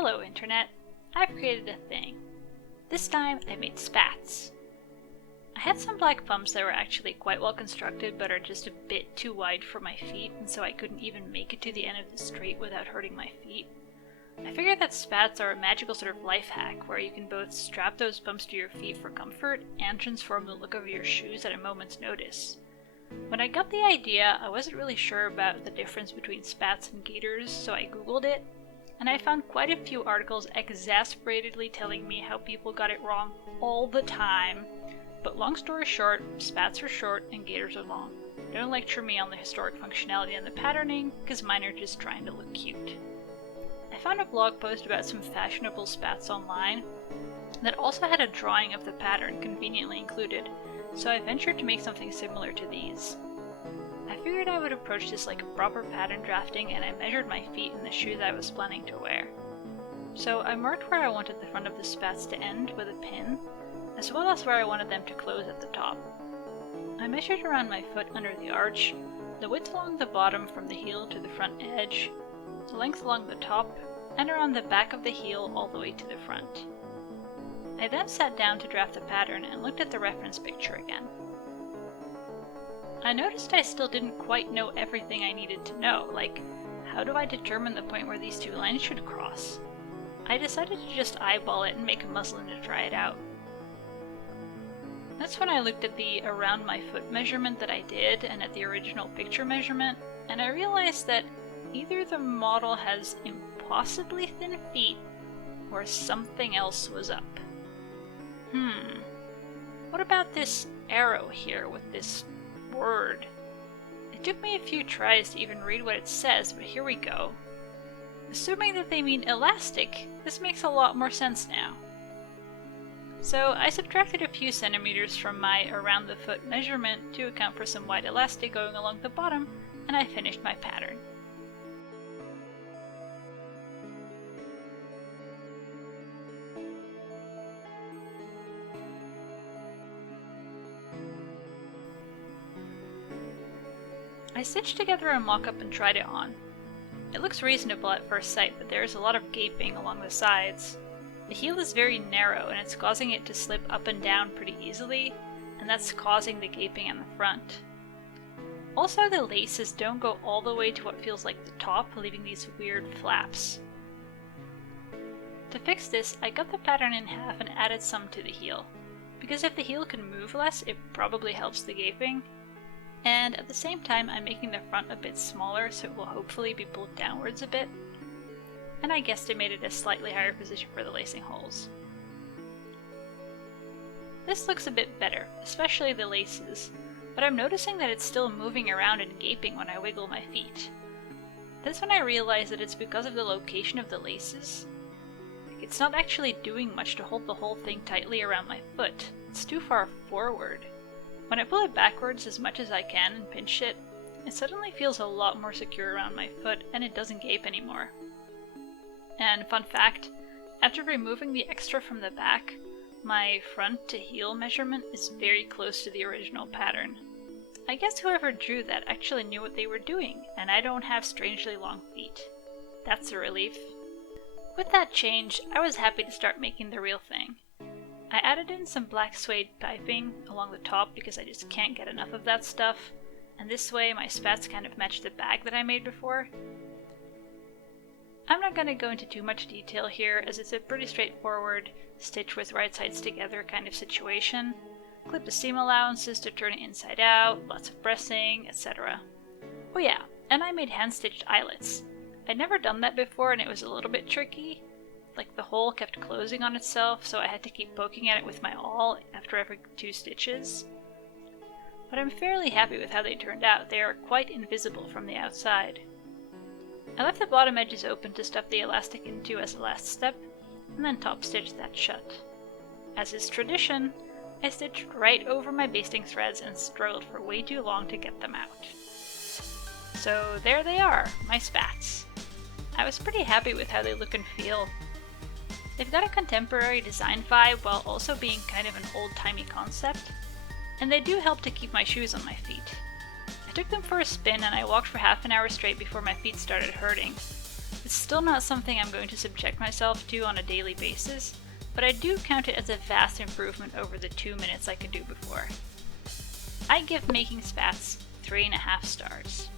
Hello Internet, I've created a thing. This time I made spats. I had some black pumps that were actually quite well constructed but are just a bit too wide for my feet, and so I couldn't even make it to the end of the straight without hurting my feet. I figured that spats are a magical sort of life hack where you can both strap those pumps to your feet for comfort and transform the look of your shoes at a moment's notice. When I got the idea, I wasn't really sure about the difference between spats and gaiters, so I googled it, and I found quite a few articles exasperatedly telling me how people got it wrong all the time. But long story short, spats are short and gaiters are long. Don't lecture me on the historic functionality and the patterning, because mine are just trying to look cute. I found a blog post about some fashionable spats online that also had a drawing of the pattern conveniently included, so I ventured to make something similar to these. I figured I would approach this like a proper pattern drafting, and I measured my feet in the shoes I was planning to wear. So I marked where I wanted the front of the spats to end with a pin, as well as where I wanted them to close at the top. I measured around my foot under the arch, the width along the bottom from the heel to the front edge, the length along the top, and around the back of the heel all the way to the front. I then sat down to draft the pattern and looked at the reference picture again. I noticed I still didn't quite know everything I needed to know, like how do I determine the point where these two lines should cross? I decided to just eyeball it and make a muslin to try it out. That's when I looked at the around my foot measurement that I did and at the original picture measurement, and I realized that either the model has impossibly thin feet or something else was up. What about this arrow here with this word? It took me a few tries to even read what it says, but here we go. Assuming that they mean elastic, this makes a lot more sense now. So I subtracted a few centimeters from my around the foot measurement to account for some white elastic going along the bottom, and I finished my pattern. I stitched together a mock-up and tried it on. It looks reasonable at first sight, but there is a lot of gaping along the sides. The heel is very narrow and it's causing it to slip up and down pretty easily, and that's causing the gaping in the front. Also, the laces don't go all the way to what feels like the top, leaving these weird flaps. To fix this, I cut the pattern in half and added some to the heel, because if the heel can move less, it probably helps the gaping. And at the same time, I'm making the front a bit smaller, so it will hopefully be pulled downwards a bit. And I guesstimated a slightly higher position for the lacing holes. This looks a bit better, especially the laces, but I'm noticing that it's still moving around and gaping when I wiggle my feet. That's when I realize that it's because of the location of the laces. It's not actually doing much to hold the whole thing tightly around my foot. It's too far forward. When I pull it backwards as much as I can and pinch it, it suddenly feels a lot more secure around my foot and it doesn't gape anymore. And fun fact, after removing the extra from the back, my front to heel measurement is very close to the original pattern. I guess whoever drew that actually knew what they were doing, and I don't have strangely long feet. That's a relief. With that change, I was happy to start making the real thing. I added in some black suede piping along the top because I just can't get enough of that stuff, and this way my spats kind of match the bag that I made before. I'm not going to go into too much detail here, as it's a pretty straightforward stitch with right sides together kind of situation. Clip the seam allowances to turn it inside out, lots of pressing, etc. Oh yeah, and I made hand-stitched eyelets. I'd never done that before and it was a little bit tricky. Like the hole kept closing on itself, so I had to keep poking at it with my awl after every 2 stitches. But I'm fairly happy with how they turned out. They are quite invisible from the outside. I left the bottom edges open to stuff the elastic into as a last step, and then top stitched that shut. As is tradition, I stitched right over my basting threads and struggled for way too long to get them out. So there they are, my spats. I was pretty happy with how they look and feel. They've got a contemporary design vibe while also being kind of an old-timey concept, and they do help to keep my shoes on my feet. I took them for a spin and I walked for half an hour straight before my feet started hurting. It's still not something I'm going to subject myself to on a daily basis, but I do count it as a vast improvement over the 2 minutes I could do before. I give making spats 3.5 stars.